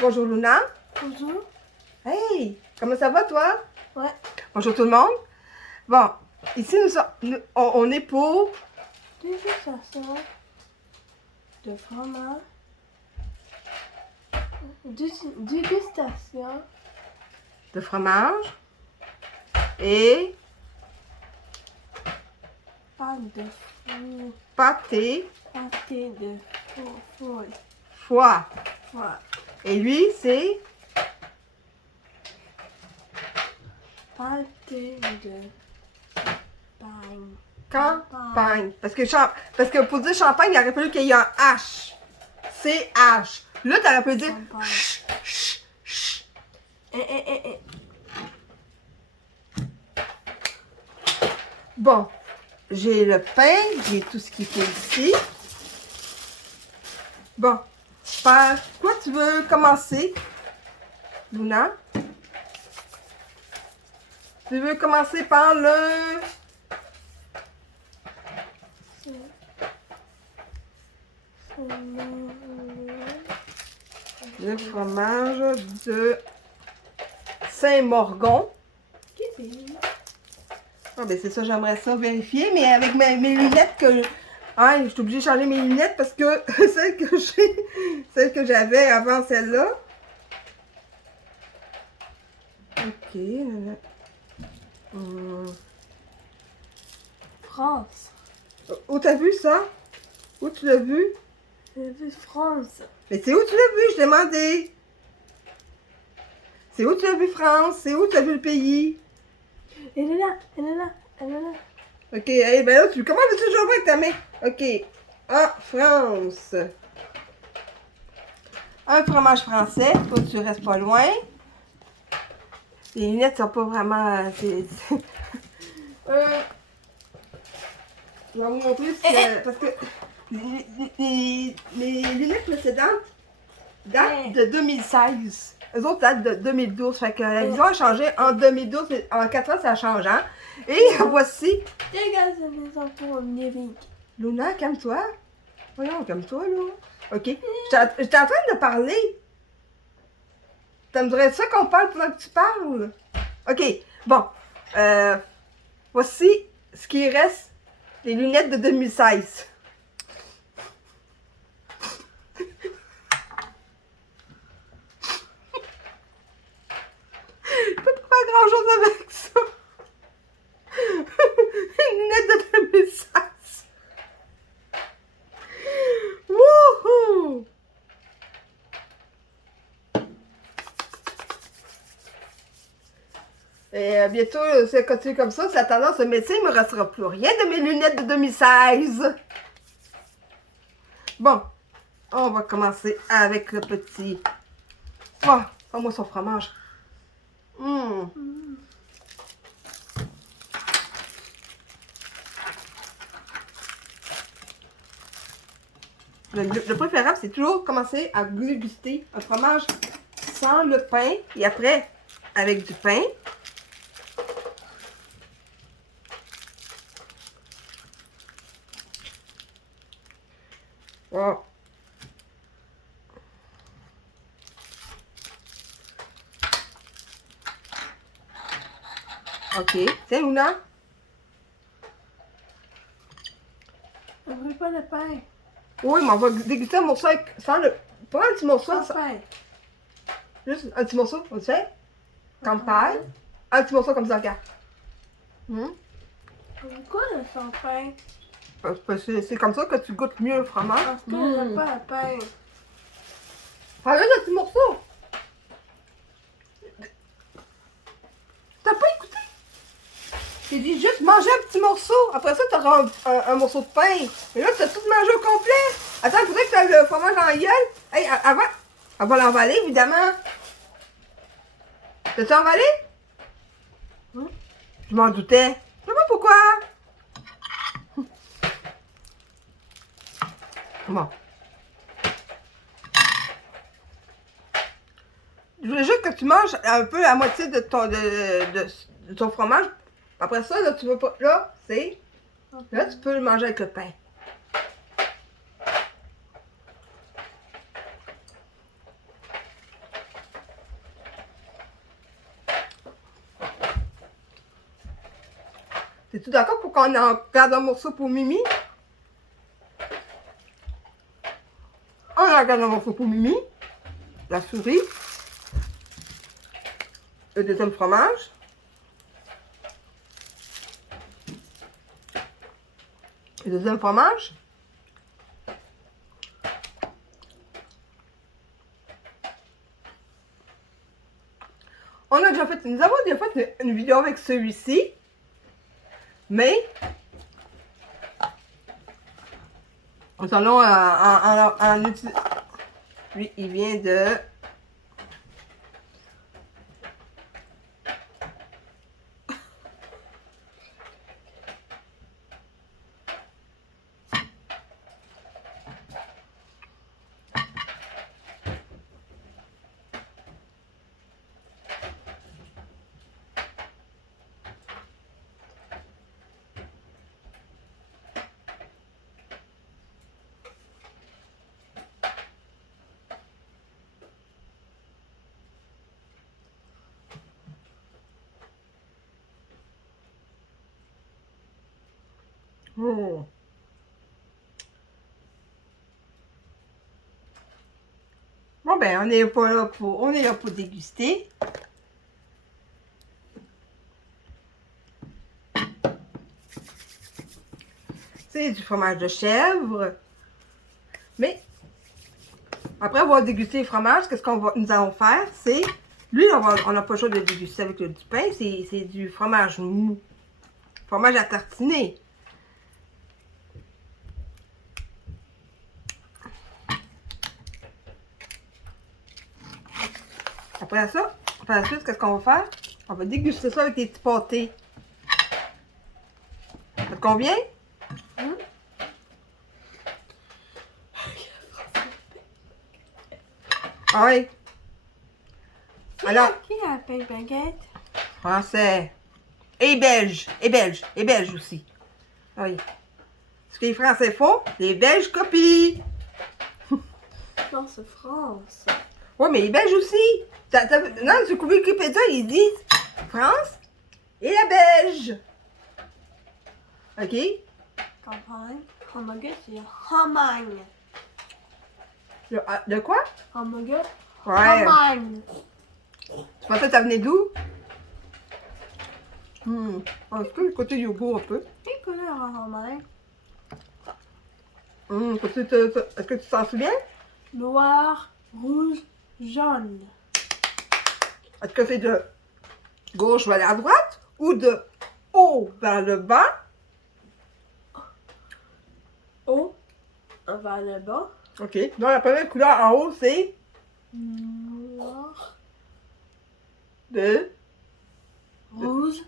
Bonjour Luna. Bonjour. Hey, comment ça va toi? Ouais. Bonjour tout le monde. Bon, ici on est pour... Dégustation de fromage. Dégustation. de fromage et Pâte de fruits. pâté Pâté de fruits. foie. Ouais. Et lui, c'est Pâté de pain. campagne. Parce que pour dire champagne, il aurait fallu qu'il y ait un H. C-H. Là, tu aurais pu dire Champagne. ch, ch, ch. Eh. Bon, j'ai le pain, j'ai tout ce qu'il faut ici. Bon, par quoi tu veux commencer, Luna? Tu veux commencer par le... Le fromage de Saint-Morgon. Ah ben c'est ça, j'aimerais ça vérifier, mais avec mes lunettes que... Ah, je suis obligée de changer mes lunettes parce que celles que j'avais avant celle-là. Ok. France. Où t'as vu ça? Où tu l'as vu? J'ai vu France. Mais c'est où tu l'as vu? Je demandais. C'est où tu as vu France? C'est où tu as vu le pays? Elle est là. Ok, eh ben là, comment veux-tu que je vois avec ta main? Ok. Ah, France. Un fromage français. Toi, tu restes pas loin. Les lunettes sont pas vraiment... je vais vous montrer parce que mes lunettes précédentes datent de 2016. Les autres datent de 2012. Fait que la vision a changé en 2012. En 4 ans, ça change, hein? Et voici... Dégage la maison pour numérique. Luna, calme-toi. Voyons, calme-toi, là. OK. J'étais en train de parler. T'aimerais ça qu'on parle pendant que tu parles? OK. Bon. Voici ce qui reste des lunettes de 2016. Je peux pas faire grand-chose avec ça. Les lunettes de 2016. Wouhou! Et bientôt, c'est continué comme ça, si la tendance se médecin, il ne me restera plus rien de mes lunettes de 2016. Bon, on va commencer avec le petit. Oh, prends-moi son fromage. Le préférable, c'est toujours commencer à déguster un fromage sans le pain et après avec du pain. Oh. OK. Tiens, Luna. On ne veut pas le pain. Oui, mais on va déguster un morceau avec, sans le... Pas un petit morceau. Sans pain. Juste un petit morceau, on le fait. Campagne. Un petit morceau comme ça, regarde. Pourquoi le sans pain? Parce que c'est comme ça que tu goûtes mieux le fromage. Parce que je n'aime pas le pain. Prends juste un petit morceau. T'as pas écouté? J'ai dit juste manger un petit morceau. Après ça, t'auras un morceau de pain. Et là, tu as tout mangé au complet. Attends, il faudrait que tu aies le fromage dans la gueule. Hey, avant, on va l'emballer, évidemment. T'as-tu emballé? Je m'en doutais. Je sais pas pourquoi. Bon. Je voulais juste que tu manges un peu la moitié de ton fromage. Après ça, là, tu veux pas. Là, c'est. Là, tu peux le manger avec le pain. T'es-tu d'accord pour qu'on en garde un morceau pour Mimi? On en garde un morceau pour Mimi. La souris. Le deuxième fromage. Le deuxième fromage. On a déjà fait, nous avons déjà fait une vidéo avec celui-ci. Mais nous allons en utiliser. Lui, il vient de. Oh. Bon ben, on est là pour déguster. C'est du fromage de chèvre. Mais après avoir dégusté le fromage, qu'est-ce nous allons faire? C'est, lui, on n'a pas le choix de le déguster avec du pain. C'est du fromage mou. Fromage à tartiner. Après ça, par la suite, qu'est-ce qu'on va faire? On va déguster ça avec des petits pâtés. Ça te convient? Ah oui. Alors, Qui a pain baguette? français. Et belge. Et belge. Et belge aussi. Ah oui. Ce que les Français font, les Belges copient. Non, c'est France. Oui, mais les Belges aussi. Non, sur Wikipédia, ils disent France et la Belge. OK? Campagne. Hamburger, c'est Hamagne. De quoi? Hamburger. Ouais. Hamagne. Tu pensais que ça venait d'où? Est-ce que le côté yogourt un peu? Quelle couleur a Hamagne? Est-ce que tu t'en souviens? Noir, rouge, jaune. Est-ce que c'est de gauche vers la droite ou de haut vers le bas? Haut, vers le bas. OK. Donc, la première couleur en haut, c'est Noir, de rouge,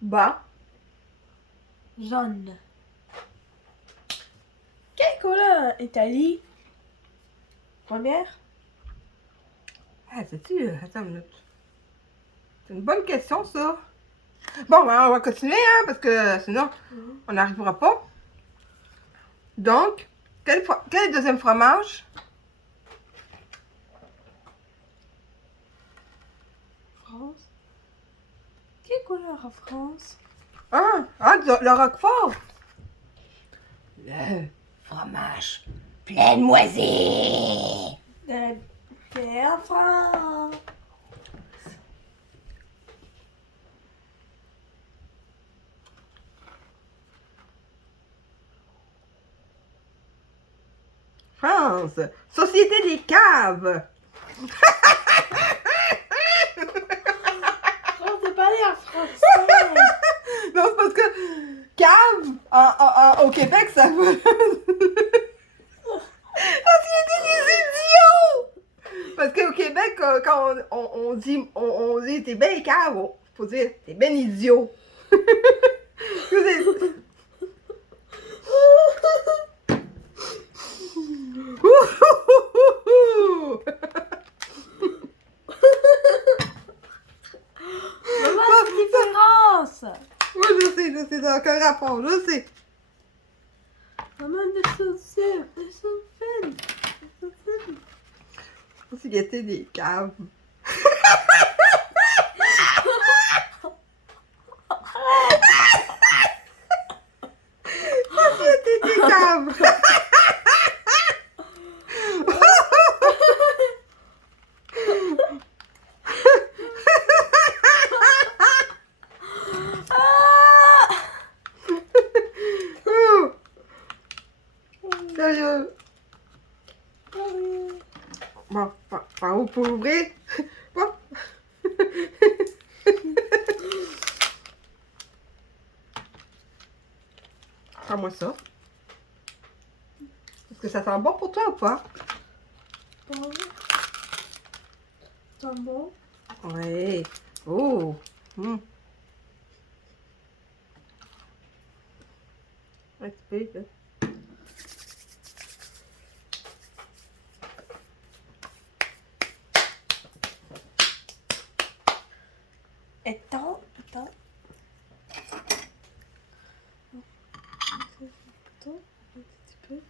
bas. jaune. Quelle couleur Italie? Première? Ah, sais-tu? Attends une minute. C'est une bonne question, ça. Bon, ben, on va continuer, hein, parce que sinon, on n'arrivera pas. Donc, quel est le deuxième fromage? France. Quelle couleur a France? Le Roquefort. Le fromage plein de moisi. De la France. France. Société des caves. On peut parler en français. Non, c'est parce que cave, au Québec, ça veut... Société des idiots! Parce qu'au Québec, quand on dit t'es ben cave, faut dire t'es ben idiot. Maman, c'est différence. Oui, je sais, dans quel rapport, je sais. Maman, de saucisson. Société des caves. Bon, par où pour ouvrir? Bon. Prends-moi ça. Est-ce que ça sent bon pour toi ou pas? Bon. C'est bon. Oui. Oh. Un petit peu, là. Attends. Attends, un petit peu.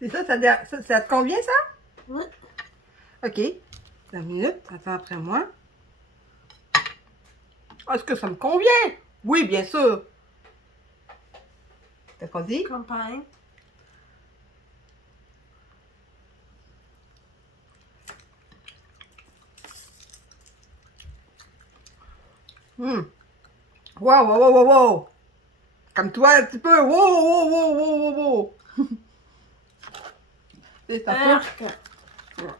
C'est ça, ça te convient, ça? Ouais. OK. 2 minutes, attends après moi. Est-ce que ça me convient? Oui, bien sûr. Qu'est-ce qu'on dit? Campagne. Wow, wow, wow, wow, wow. Comme toi, un petit peu. Wow, wow, wow, wow, wow, wow. C'est un peu. Arc.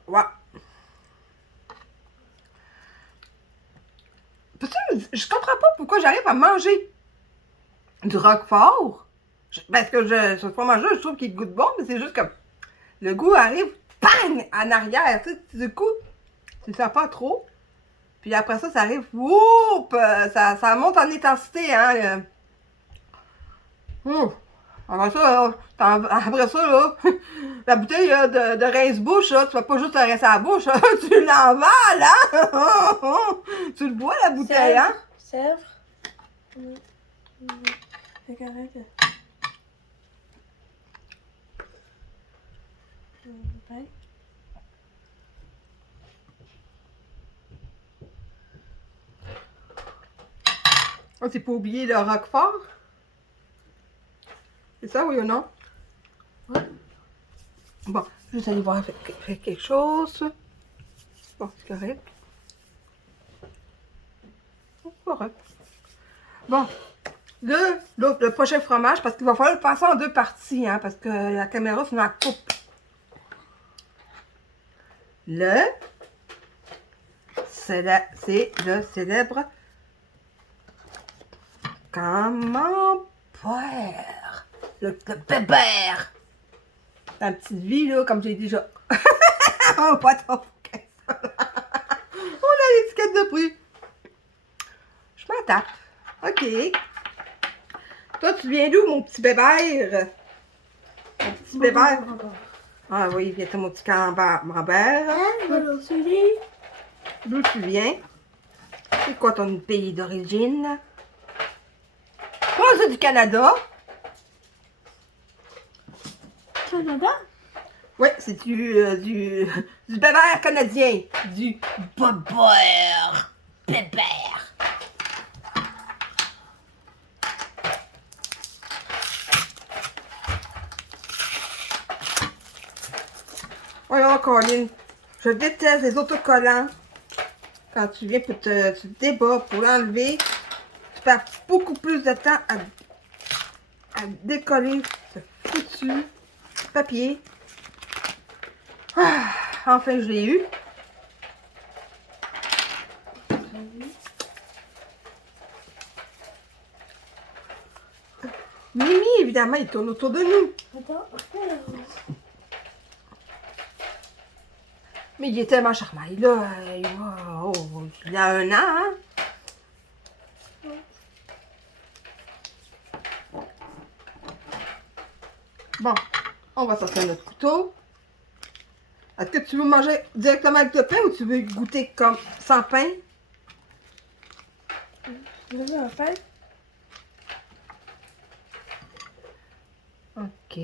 Ouais. Je comprends pas pourquoi j'arrive à manger du roquefort. Parce que ce fromage-là, je trouve qu'il goûte bon, mais c'est juste que le goût arrive, bang, en arrière. Tu sais, du coup, tu ne sens pas trop. Puis après ça, ça arrive, whoop, ça monte en intensité, hein. Après ça, après ça, là, la bouteille de rince-bouche, là, tu vas pas juste la rincer à la bouche, hein, tu l'emballes, hein. Tu le bois, la bouteille, hein. Sèvres. C'est correct. Ouais. On s'est pas oublié le roquefort. C'est ça, oui ou non? Ouais. Bon, juste aller voir faire quelque chose. Bon, c'est correct. C'est correct. Bon, le prochain fromage, parce qu'il va falloir le passer en 2 parties, hein, parce que la caméra, sinon elle coupe. C'est le célèbre camembert. Le pépère. La petite vie, là, comme j'ai déjà. On va t'en foutre. On a l'étiquette de prix. Je m'en tape. OK. Toi, tu viens d'où, mon petit bébert? Mon petit bébert. Ah oui, viens mon petit camembert. D'où tu viens? C'est quoi ton pays d'origine? Moi, c'est du Canada. Canada? Oui, c'est du bébert canadien. Du bébert. Bébert. Voyons, Colin. Je déteste les autocollants. Quand tu viens pour tu te débats pour l'enlever, tu perds beaucoup plus de temps à décoller ce foutu papier. Ah, enfin, je l'ai eu. Mimi, évidemment, il tourne autour de nous. Attends. Mais il est tellement charmant. Il a 1 an, hein? Bon, on va sortir notre couteau. Est-ce que tu veux manger directement avec le pain ou tu veux goûter comme sans pain? Je veux un pain. OK.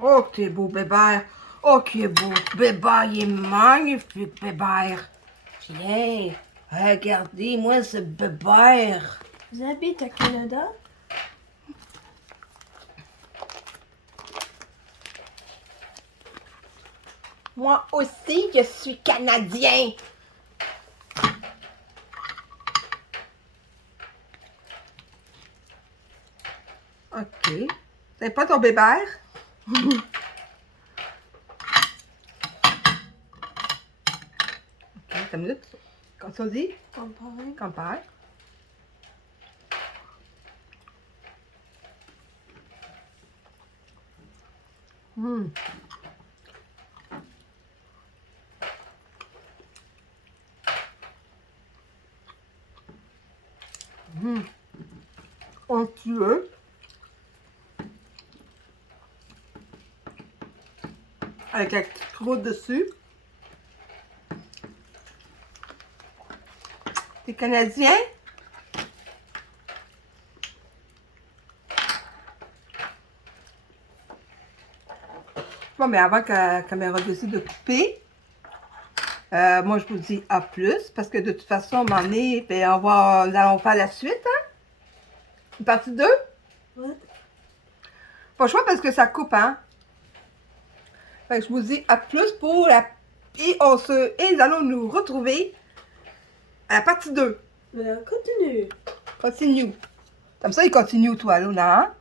Oh, que t'es beau, bébert. Oh, qu'il est beau. Bébert, il est magnifique, bébert. Tiens, regardez-moi ce bébert. Vous habitez au Canada? Moi aussi, je suis Canadien. OK. C'est pas ton bébert? OK, t'as une minute. Quand on dit? Campagne. Campagne. Hum. Hum. Onctueux. Avec la petite croûte dessus. T'es Canadien? Bon, mais avant que la caméra décide de couper, moi je vous dis à plus, parce que de toute façon, on m'en est, puis nous allons faire la suite, hein? Une partie 2? Ouais. Pas le choix parce que ça coupe, hein? Fait que je vous dis à plus pour la... Et nous allons nous retrouver à la partie 2. Mais continue. Continue. Comme ça, il continue, toi, Luna, hein?